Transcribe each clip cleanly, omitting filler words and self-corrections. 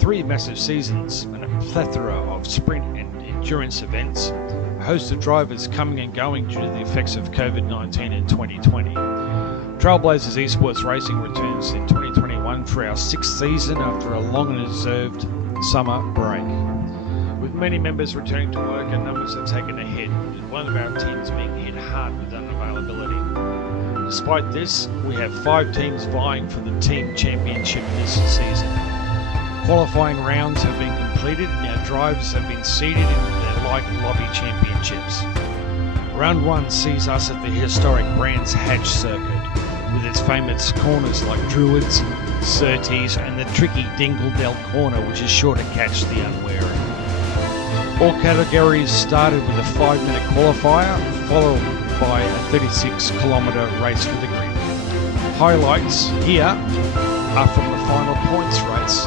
3 massive seasons and a plethora of sprint and endurance events, a host of drivers coming and going due to the effects of COVID-19 in 2020. Trailblazers Esports Racing returns in 2021 for our 6th season after a long and deserved summer break. With many members returning to work, our numbers have taken a hit, with one of our teams being hit hard with unavailability. Despite this, we have 5 teams vying for the team championship this season. Qualifying rounds have been completed and our drivers have been seeded in their light lobby championships. Round 1 sees us at the historic Brands Hatch circuit, with its famous corners like Druids, Surtees and the tricky Dingle Dell corner, which is sure to catch the unwary. All categories started with a 5-minute qualifier, followed by a 36-kilometre race for the green. Highlights here are from the final points race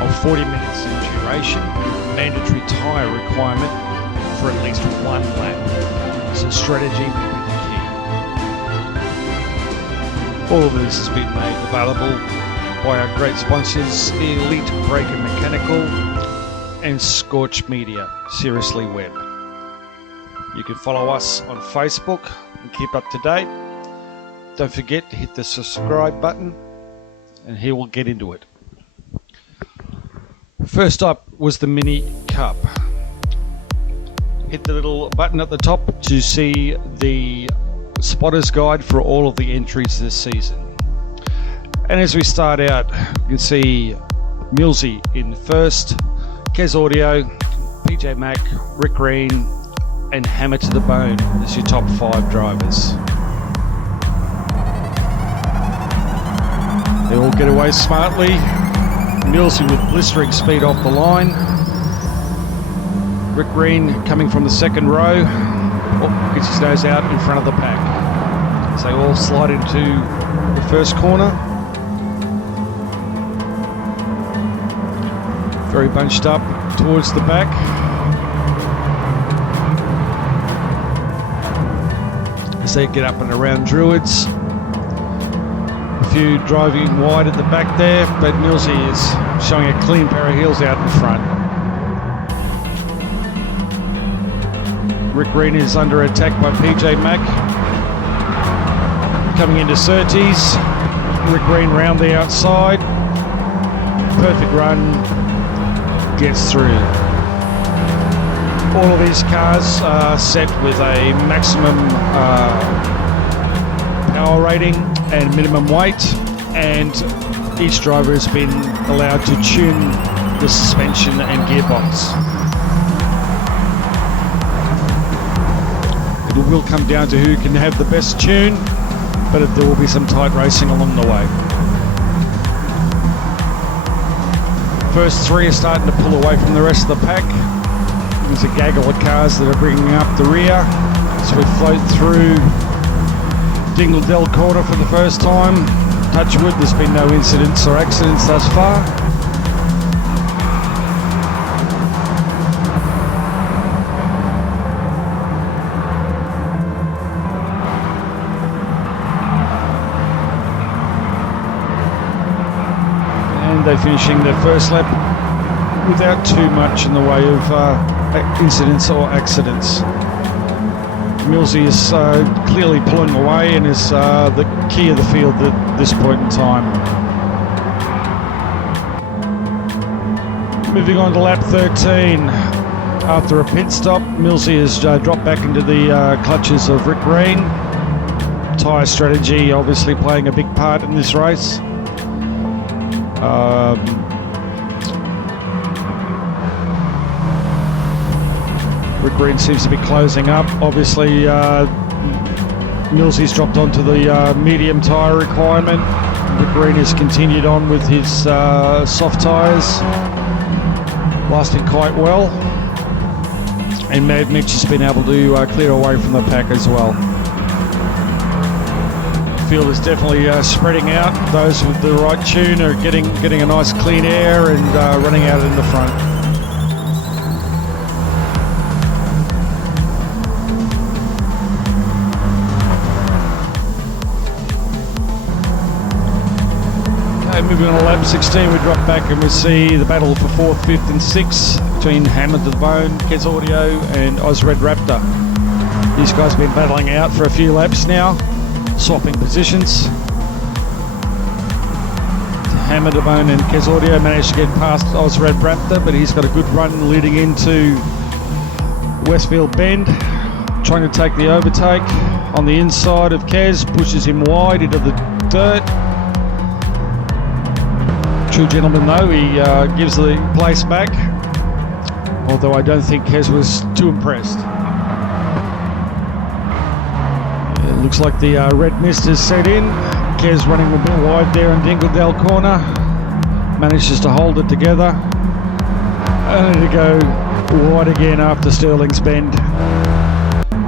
of 40 minutes in duration, with mandatory tyre requirement for at least 1 lap. So strategy will be the key. All of this has been made available by our great sponsors, Elite Brake and Mechanical and Scorch Media, Seriously Web. You can follow us on Facebook and keep up to date. Don't forget to hit the subscribe button, and here we'll get into it. First up was the Mini Cup. Hit the little button at the top to see the spotter's guide for all of the entries this season. And as we start out, you can see Millsy in first, Kez Audio, PJ Mack, Rick Green, and Hammer to the Bone as your top 5 drivers. They all get away smartly. Millsy with blistering speed off the line. Rick Green coming from the second row. Gets his nose out in front of the pack. So they all slide into the first corner. Very bunched up towards the back. As they get up and around Druids. A few driving wide at the back there, but Millsy is showing a clean pair of heels out in front. Rick Green is under attack by PJ Mack. Coming into Surtees. Rick Green round the outside. Perfect run. Gets through. All of these cars are set with a maximum power rating and minimum weight, and each driver has been allowed to tune the suspension and gearbox. It will come down to who can have the best tune, but there will be some tight racing along the way. First 3 are starting to pull away from the rest of the pack. There's a gaggle of cars that are bringing up the rear. So we float through Dingle Dell corner for the first time. Touch wood, there's been no incidents or accidents thus far. And they're finishing their first lap without too much in the way of incidents or accidents. Millsy is clearly pulling away and is the key of the field at this point in time. Moving on to lap 13. After a pit stop, Millsy has dropped back into the clutches of Rick Green. Tyre strategy obviously playing a big part in this race. Rick Green seems to be closing up. Obviously, Millsy's dropped onto the medium tyre requirement. Rick Green has continued on with his soft tyres, lasting quite well. And Mad Mitch has been able to clear away from the pack as well. The field is definitely spreading out. Those with the right tune are getting a nice clean air and running out in the front. moving on to lap 16, we drop back and we see the battle for 4th, 5th and 6th between Hammered to the Bone, Kes Audio and Ozred Raptor. These guys have been battling out for a few laps now, swapping positions. Hammered to the Bone and Kes Audio managed to get past Ozred Raptor, but he's got a good run leading into Westfield Bend, trying to take the overtake on the inside of Kes, pushes him wide into the dirt. True gentleman though, he gives the place back, although I don't think Kes was too impressed. It looks like the red mist has set in. Kes running a bit wide there on Dingledale corner, manages to hold it together, only to go wide again after Stirling's Bend,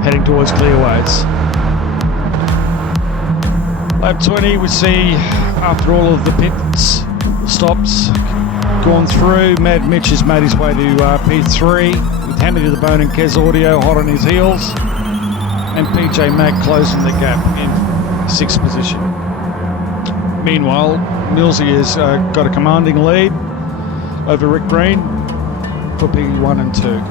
heading towards Clearways. Lap 20 we see, after all of the pits stops gone through, Mad Mitch has made his way to P3 with Hammer to the Bone and Kes Audio hot on his heels, and PJ Mack closing the gap in 6th position. Meanwhile, Millsy has got a commanding lead over Rick Green for P1 and 2.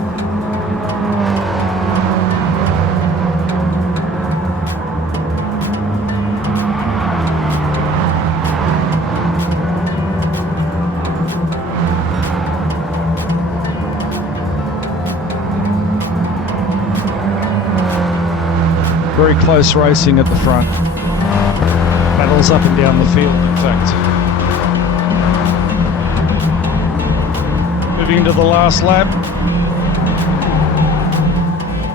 Very close racing at the front. Battles up and down the field, in fact. Moving into the last lap.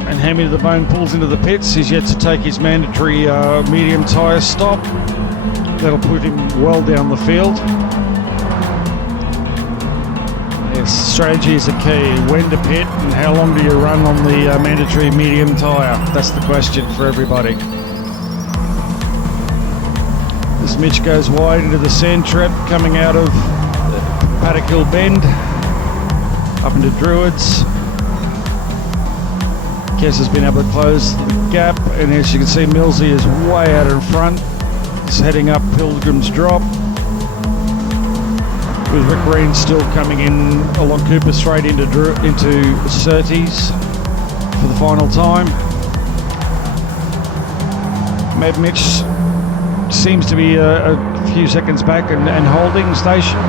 And Hammy to the Bone pulls into the pits. He's yet to take his mandatory medium tyre stop. That'll put him well down the field. Yes, strategy is a key. When to pit and how long do you run on the mandatory medium tyre? That's the question for everybody. As Mitch goes wide into the sand trap coming out of Paddock Hill Bend up into Druids. Kes has been able to close the gap, and as you can see, Millsy is way out in front. He's heading up Pilgrim's Drop, with Rick Green still coming in along Cooper Straight into Surtees for the final time. Mad Mitch seems to be a few seconds back and holding station.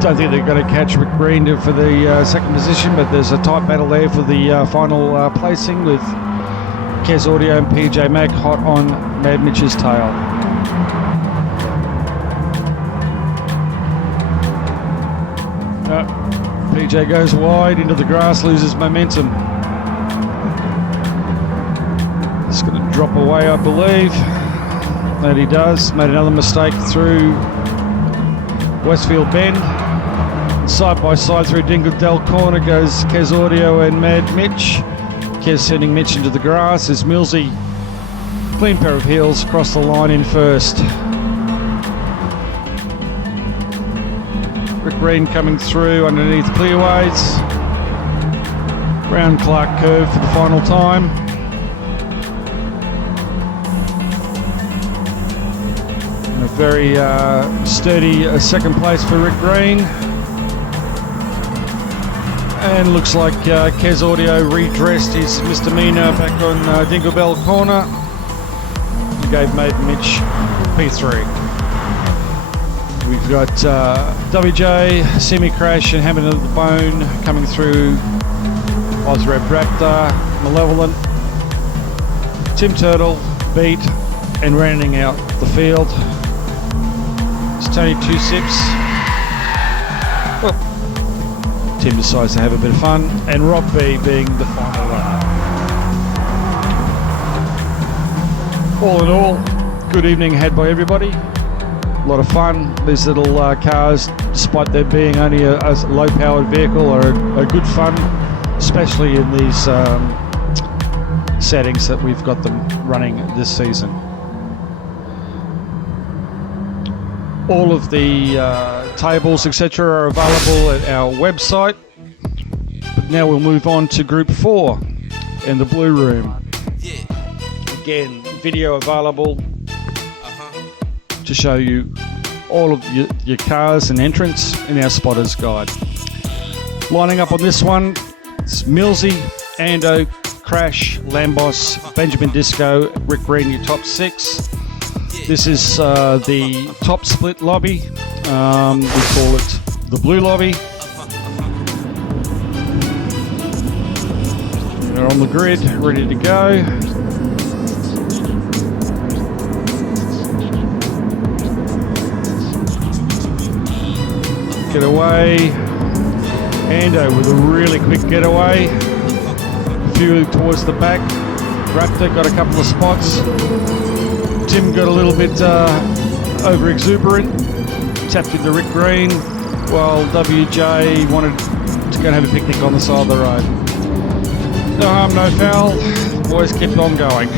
Don't think they're going to catch Rick Green for the second position, but there's a tight battle there for the final placing, with Kes Audio and PJ Mack hot on Mad Mitch's tail. PJ goes wide into the grass, loses momentum. It's going to drop away, I believe. That he does. Made another mistake through Westfield Bend. Side by side through Dingledale corner goes Kes Audio and Mad Mitch. Kes sending Mitch into the grass as Millsy, clean pair of heels, across the line in first. Rick Green coming through underneath Clearways. Round Clark curve for the final time. And a very sturdy second place for Rick Green. And looks like Kes Audio redressed his misdemeanor back on Dinglebell corner. He gave Mad Mitch P3. We've got WJ, Semi-Crash and Hammer to the Bone coming through Ozred Raptor, Malevolent, Tim Turtle, Beat, and rounding out the field, it's Tony Two Sips. Well, Tim decides to have a bit of fun, and Rob B being the final runner. All in all, good evening had by everybody. A lot of fun. These little cars, despite there being only a low-powered vehicle, are a good fun, especially in these settings that we've got them running this season. All of the tables, etc., are available at our website. But now we'll move on to Group 4 in the Blue Room. Again, video available to show you all of your cars and entrants in our spotter's guide. Lining up on this one, it's Millsy, Ando, Crash, Lambos, Benjamin Disco, Rick Green, your top 6. This is the top split lobby. We call it the blue lobby. They're on the grid, ready to go. Getaway. Ando with a really quick getaway. A few towards the back. Raptor got a couple of spots. Tim got a little bit over exuberant. Tapped into Rick Green, while WJ wanted to go and have a picnic on the side of the road. No harm, no foul. Boys kept on going.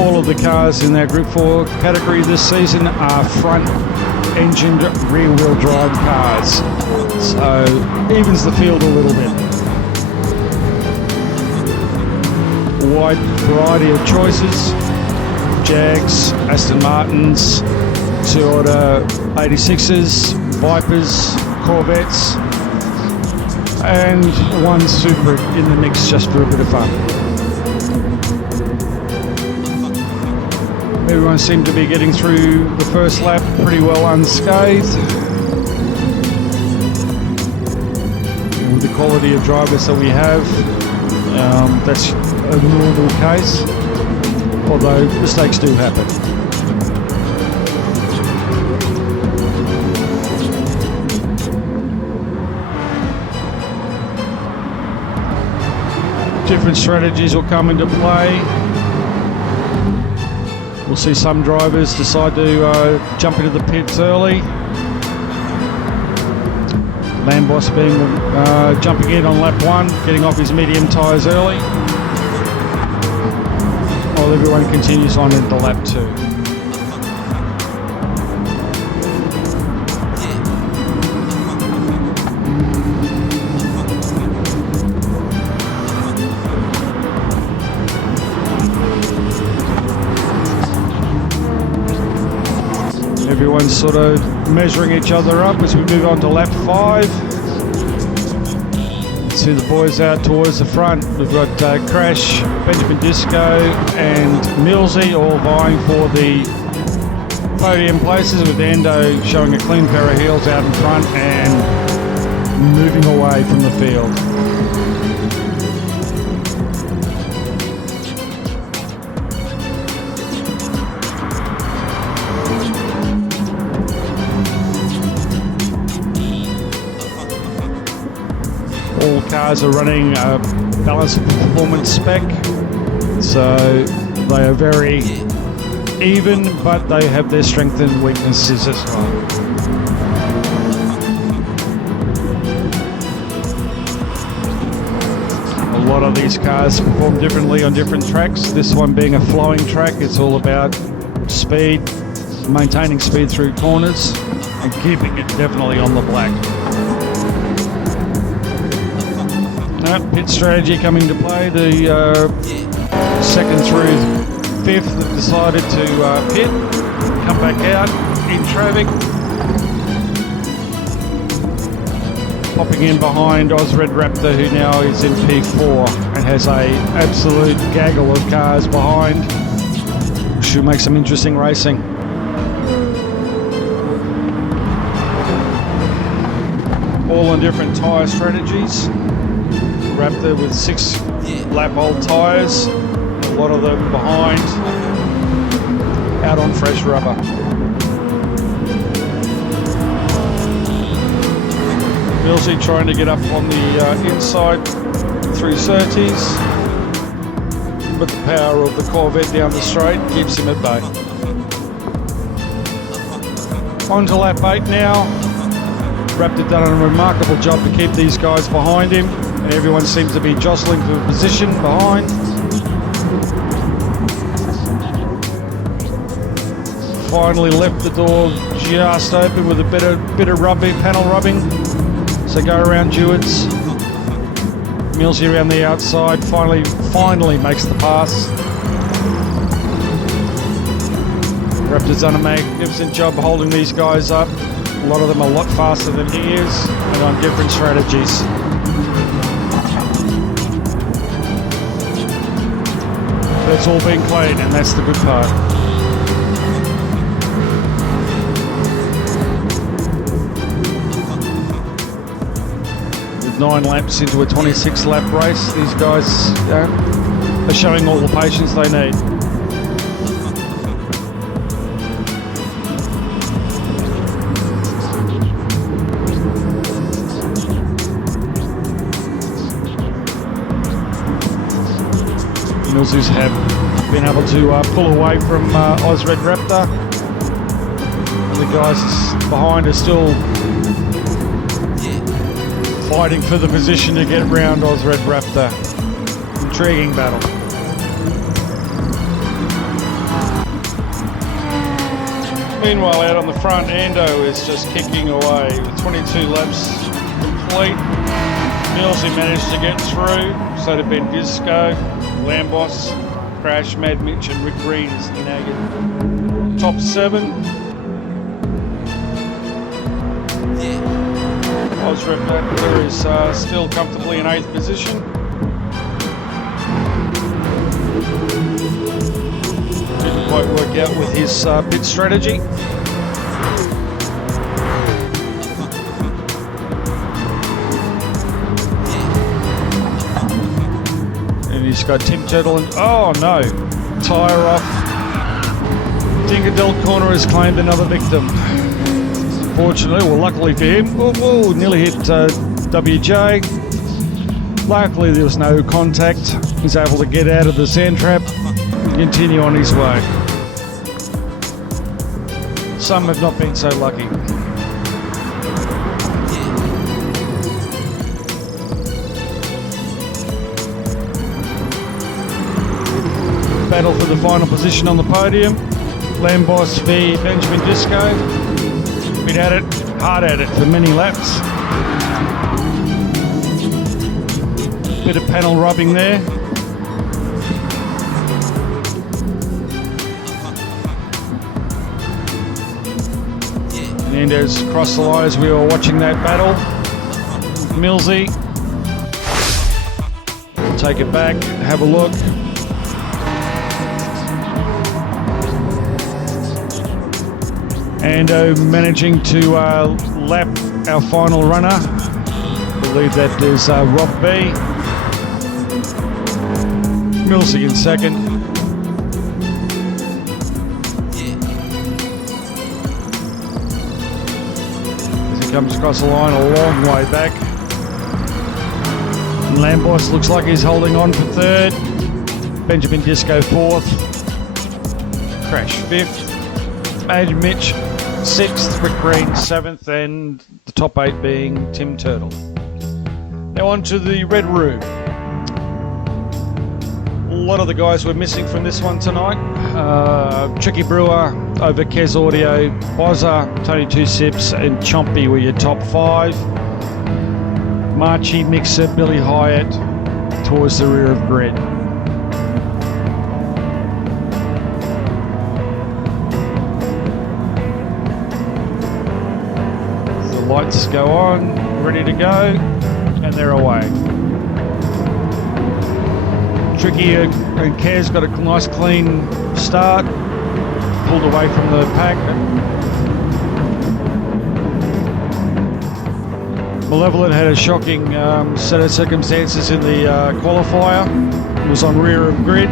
All of the cars in our Group 4 category this season are front-engined rear-wheel drive cars. So evens the field a little bit. Wide variety of choices. Jags, Aston Martins, Toyota 86s, Vipers, Corvettes, and one Supra in the mix just for a bit of fun. Everyone seemed to be getting through the first lap pretty well unscathed. With the quality of drivers that we have, that's a normal case, although mistakes do happen. Different strategies will come into play. We'll see some drivers decide to jump into the pits early. Lambos being jumping in on lap 1, getting off his medium tyres early, while everyone continues on into lap 2. Everyone's sort of measuring each other up as we move on to lap 5. See the boys out towards the front. We've got Crash, Benjamin Disco and Millsy all vying for the podium places, with Ando showing a clean pair of heels out in front and moving away from the field. All cars are running a balanced performance spec, so they are very even, but they have their strengths and weaknesses as well. A lot of these cars perform differently on different tracks. This one being a flowing track, it's all about speed, maintaining speed through corners and keeping it definitely on the black. Pit strategy coming to play. The second through fifth have decided to pit, come back out in traffic. Popping in behind Ozred Raptor, who now is in P4 and has a absolute gaggle of cars behind. Should make some interesting racing. All on different tyre strategies. Raptor with 6 lap old tyres, a lot of them behind, out on fresh rubber. Millsy trying to get up on the inside through Surtees, but the power of the Corvette down the straight keeps him at bay. On to lap 8 now. Raptor done a remarkable job to keep these guys behind him. And everyone seems to be jostling for position behind. Finally left the door just open with a bit of rubbing, panel rubbing. So go around Dewards. Millsy around the outside, finally makes the pass. Raptor's done a magnificent job holding these guys up. A lot of them are a lot faster than he is, and on different strategies. But it's all been clean, and that's the good part. With 9 laps into a 26-lap race, these guys are showing all the patience they need. Millsy's have been able to pull away from Ozred Raptor. The guys behind are still fighting for the position to get round Ozred Raptor. Intriguing battle. Meanwhile, out on the front, Ando is just kicking away with 22 laps complete. Millsy managed to get through, so did Ben Disco, Lambos, Crash, Mad Mitch and Rick Green is in top 7. Ozred Raptor is still comfortably in 8th position. Didn't quite work out with his pit strategy. He's got Tim Turtle and oh no, tyre off. Dingadell Corner has claimed another victim. Fortunately, well luckily for him, nearly hit WJ. Luckily there was no contact. He's able to get out of the sand trap and continue on his way. Some have not been so lucky. Battle for the final position on the podium. Lambos v Benjamin Disco. Been at it, hard at it for many laps. Bit of panel rubbing there. Nando's crossed the line as we were watching that battle. Millsy. Take it back, have a look. Ando managing to lap our final runner. I believe that is Rob B. Millsy in second. As he comes across the line a long way back. And Lambos looks like he's holding on for 3rd. Benjamin Disco 4th. Crash 5th. Mad Mitch 6th, Rick Green 7th, and the top 8 being Tim Turtle. Now on to the Red Room. A lot of the guys were missing from this one tonight. Tricky Brewer over Kez Audio, Bozza, Tony Two Sips and Chompy were your top 5. Marchie, Mixer, Billy Hyatt towards the rear of Grid. Lights go on, ready to go, and they're away. Tricky and Kez got a nice clean start, pulled away from the pack. Malevolent had a shocking set of circumstances in the qualifier. It was on rear of Grid.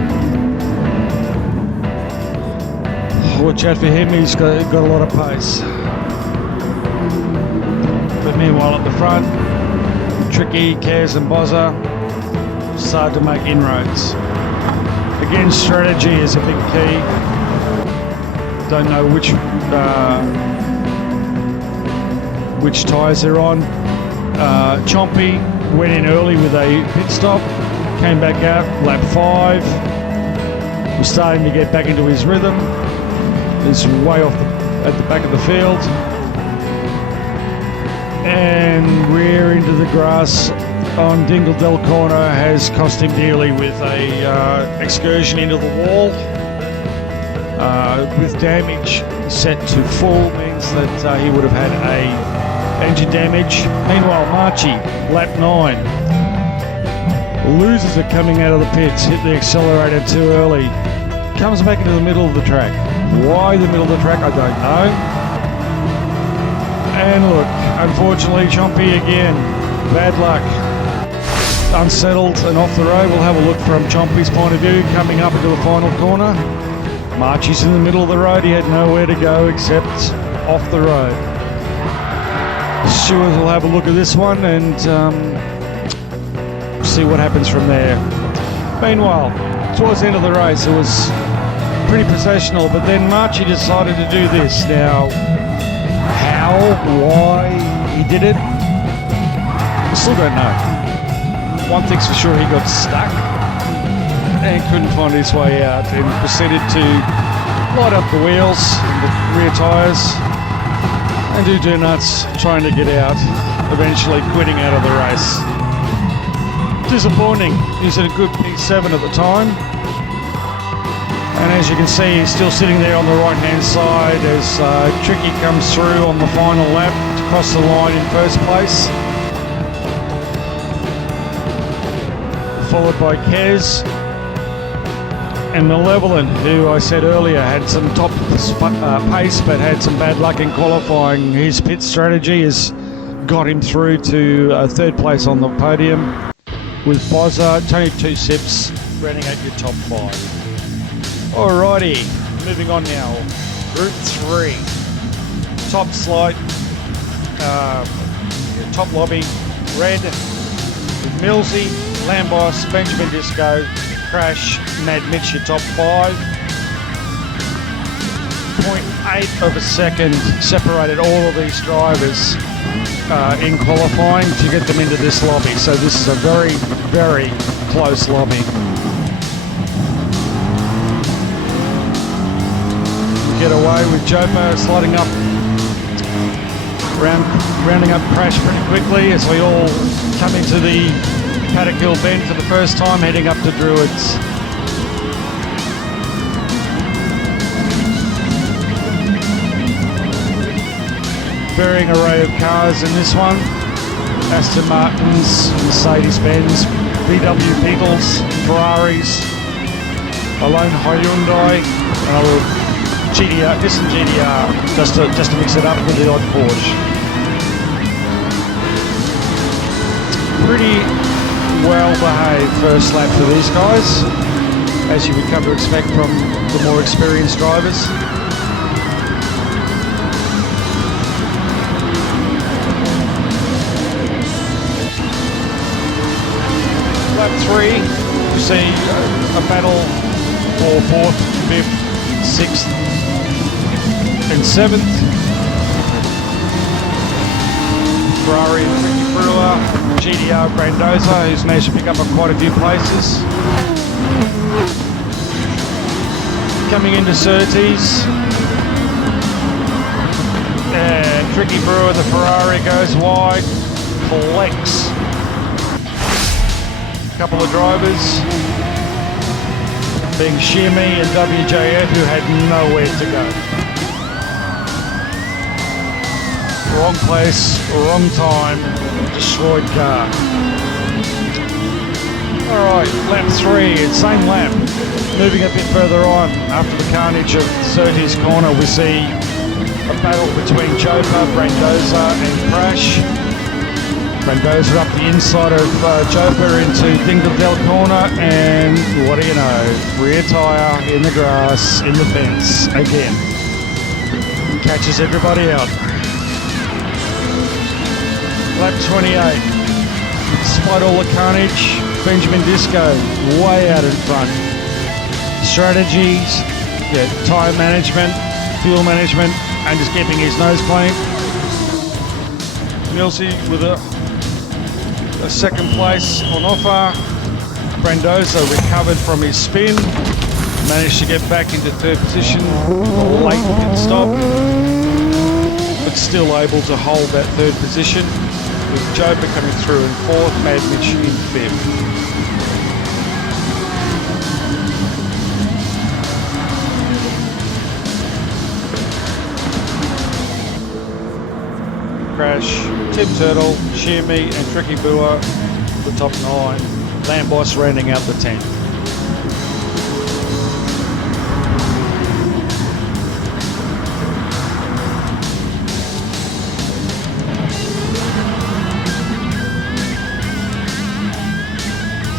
Watch out for him, he's got a lot of pace. But meanwhile at the front, Tricky, Kez and Bozza started to make inroads. Again, strategy is a big key. Don't know which tyres they're on. Chompy went in early with a pit stop, came back out, lap 5. Was starting to get back into his rhythm. He's way off at the back of the field. And rear into the grass on Dingledell corner has cost him dearly with a excursion into the wall. With damage set to full means that he would have had a engine damage. Meanwhile, Marchi, lap 9, losers it coming out of the pits, hit the accelerator too early, comes back into the middle of the track. Why the middle of the track, I don't know. And look, unfortunately, Chompy again, bad luck. Unsettled and off the road. We'll have a look from Chompy's point of view, coming up into the final corner. Marchi's in the middle of the road. He had nowhere to go except off the road. Stewards will have a look at this one and see what happens from there. Meanwhile, towards the end of the race, it was pretty processional, but then Marchi decided to do this. Now, how, why he did it, I still don't know. One thing's for sure, he got stuck and couldn't find his way out and proceeded to light up the wheels and the rear tyres and do donuts trying to get out, eventually quitting out of the race. Disappointing. He's in a good P7 at the time, and as you can see, he's still sitting there on the right hand side as Tricky comes through on the final lap to cross the line in first place, followed by Kez and Malevolent, who I said earlier had some top pace but had some bad luck in qualifying. His pit strategy has got him through to third place on the podium, with Bozza, Tony Two Sips running at your top 5. Alrighty, moving on now. Group 3. Top slide, top lobby, red, with Millsy, Lambos, Benjamin Disco, Crash, Mad Mitch, your top 5. 0.8 of a second separated all of these drivers in qualifying to get them into this lobby. So this is a very, very close lobby. Get away with Jopo sliding up, rounding up Crash pretty quickly as we all come into the Paddock Hill Bend for the first time, heading up to Druids. Varying array of cars in this one. Aston Martins, Mercedes-Benz, VW Beetles, Ferraris, a lone Hyundai, another GTR, Nissan GTR, just to mix it up with the odd Porsche. Pretty well-behaved first lap for these guys, as you would come to expect from the more experienced drivers. Lap 3, you see a battle for 4th, 5th, 6th and 7th. Ferrari and Ricky Brewer, GDR Brandoza, who's managed to pick up quite a few places. Coming into Surtees, and Tricky Brewer, the Ferrari, goes wide, collects a couple of drivers, being Shimmy and WJF, who had nowhere to go. Wrong place, wrong time, destroyed car. Alright, lap 3, same lap. Moving a bit further on, after the carnage of Surtees corner, we see a battle between Jopa, Brandoza and Crash. Brandoza up the inside of Jopa into Dingledell corner, and what do you know, rear tyre in the grass, in the fence, again. Catches everybody out. Lap 28, despite all the carnage, Benjamin Disco way out in front. Strategies, tyre management, fuel management, and just keeping his nose clean. Millsy with a second place on offer. Brandoza recovered from his spin, managed to get back into third position, late pit stop, but still able to hold that third position. with Joper coming through in fourth, Mad Mitch in fifth. Crash, Tim Turtle, Shearme and Tricky Bua, the top 9. Lambos rounding out the 10th.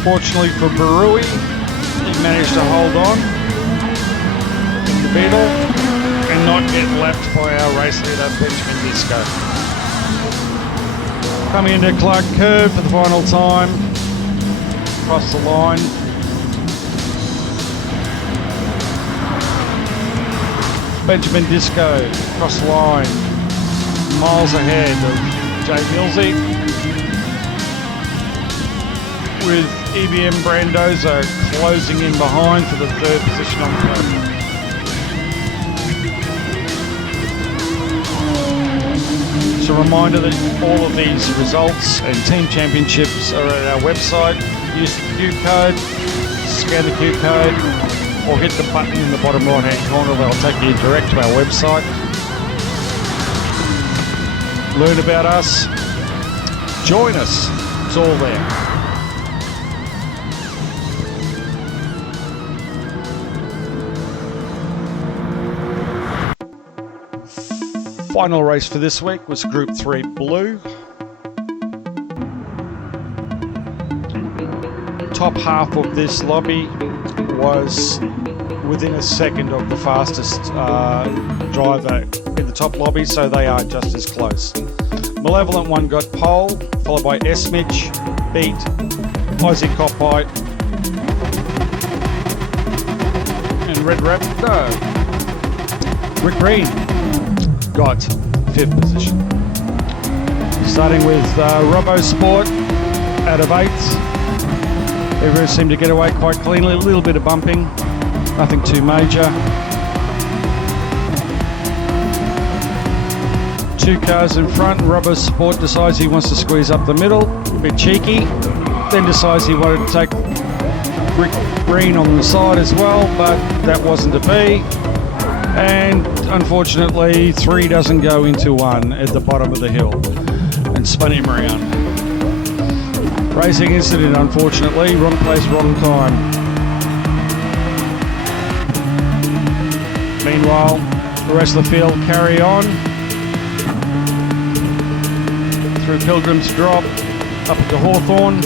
Fortunately for Barui, he managed to hold on in the Beetle and not get lapped by our race leader Benjamin Disco. Coming into Clark Curve for the final time, across the line. Benjamin Disco across the line, miles ahead of Jay Millsy, with EBM Brandoza closing in behind for the third position on the podium. Just a reminder that all of these results and team championships are at our website. Use the Q code, scan the Q code, or hit the button in the bottom right hand corner. They'll take you direct to our website. Learn about us, join us, it's all there. Final race for this week was Group 3 Blue. Top half of this lobby was within a second of the fastest driver in the top lobby, so they are just as close. Malevolent One got pole, followed by S-Mitch, beat Aussie Copite, and Rick Green got 5th position. Starting with Robbo Sport out of 8th. Everyone seemed to get away quite cleanly, a little bit of bumping, nothing too major. 2 cars in front, Robbo Sport decides he wants to squeeze up the middle, a bit cheeky, then decides he wanted to take Rick Green on the side as well, but that wasn't to be. And unfortunately 3 doesn't go into 1 at the bottom of the hill and spun him around. Racing incident, unfortunately, wrong place, wrong time. Meanwhile, the rest of the field carry on through Pilgrim's Drop up to Hawthorne.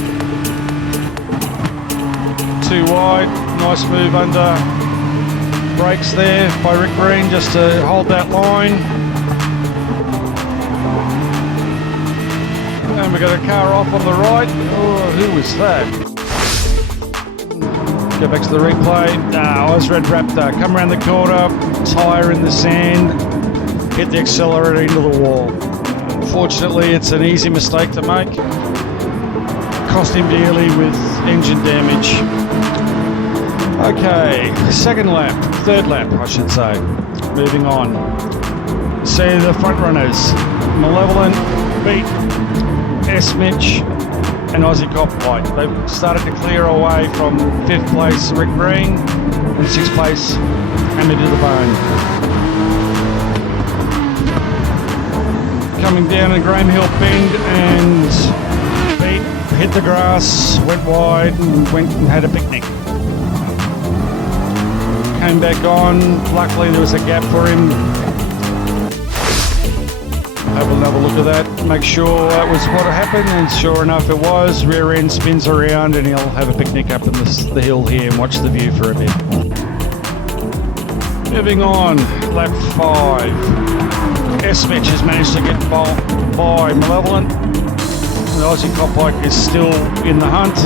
2 wide, nice move under brakes there by Rick Green just to hold that line. And we've got a car off on the right. Oh, who was that? Go back to the replay. Ozred Raptor come around the corner, tyre in the sand, hit the accelerator into the wall. Unfortunately, it's an easy mistake to make. Cost him dearly with engine damage. Okay, third lap, I should say. Moving on. See the front runners. Malevolent beat S-Mitch and Aussie Copite. They've started to clear away from 5th place Rick Green and 6th place Hammer to the Bone. Coming down a Graham Hill bend and beat, hit the grass, went wide and went and had a picnic. Came back on, luckily there was a gap for him. Have another look at that, make sure that was what happened, and sure enough it was. Rear end spins around and he'll have a picnic up in the hill here and watch the view for a bit. Moving on, lap 5. S-Mitch has managed to get by Malevolent. The Aussie Copite is still in the hunt.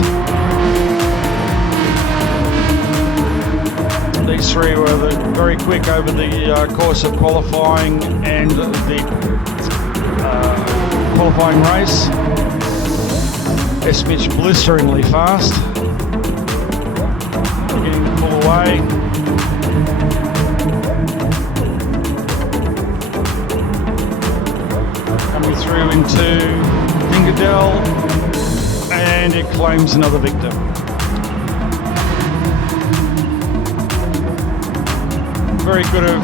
These 3 were very quick over the course of qualifying and the qualifying race. S-Mitch blisteringly fast. Beginning to pull away. Coming through into Goodell, and it claims another victim. Very good of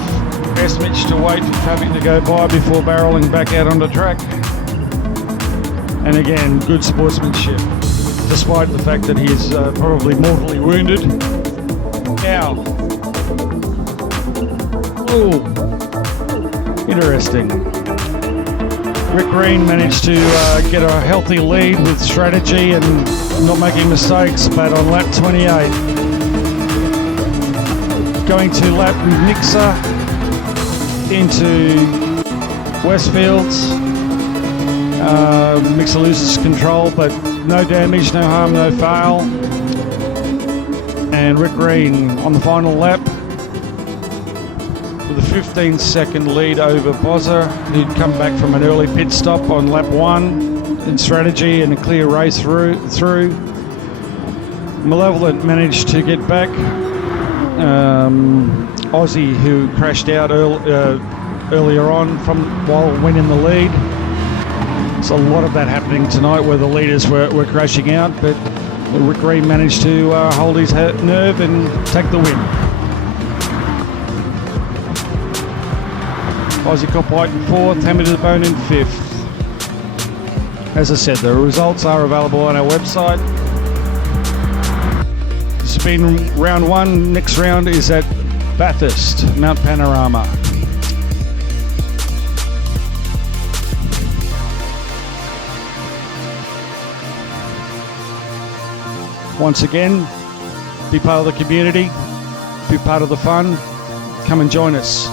Esmich to wait for traffic to go by before barrelling back out onto track. And again, good sportsmanship, despite the fact that he is probably mortally wounded. Now, ooh, interesting. Rick Green managed to get a healthy lead with strategy and not making mistakes, but on lap 28, going to lap Mixer into Westfields. Mixer loses control, but no damage, no harm, no foul. And Rick Green on the final lap with a 15-second lead over Bozza, who'd come back from an early pit stop on lap 1 in strategy and a clear race through. Malevolent managed to get back. Aussie, who crashed out earlier on while winning the lead. There's a lot of that happening tonight where the leaders were crashing out, but Rick Green managed to hold his nerve and take the win. Aussie Cop White in 4th, Hammer to the Bone in 5th. As I said, the results are available on our website. This has been round 1. Next round is at Bathurst, Mount Panorama. Once again, be part of the community, be part of the fun, come and join us.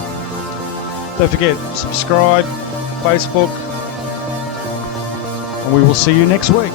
Don't forget, subscribe, Facebook, and we will see you next week.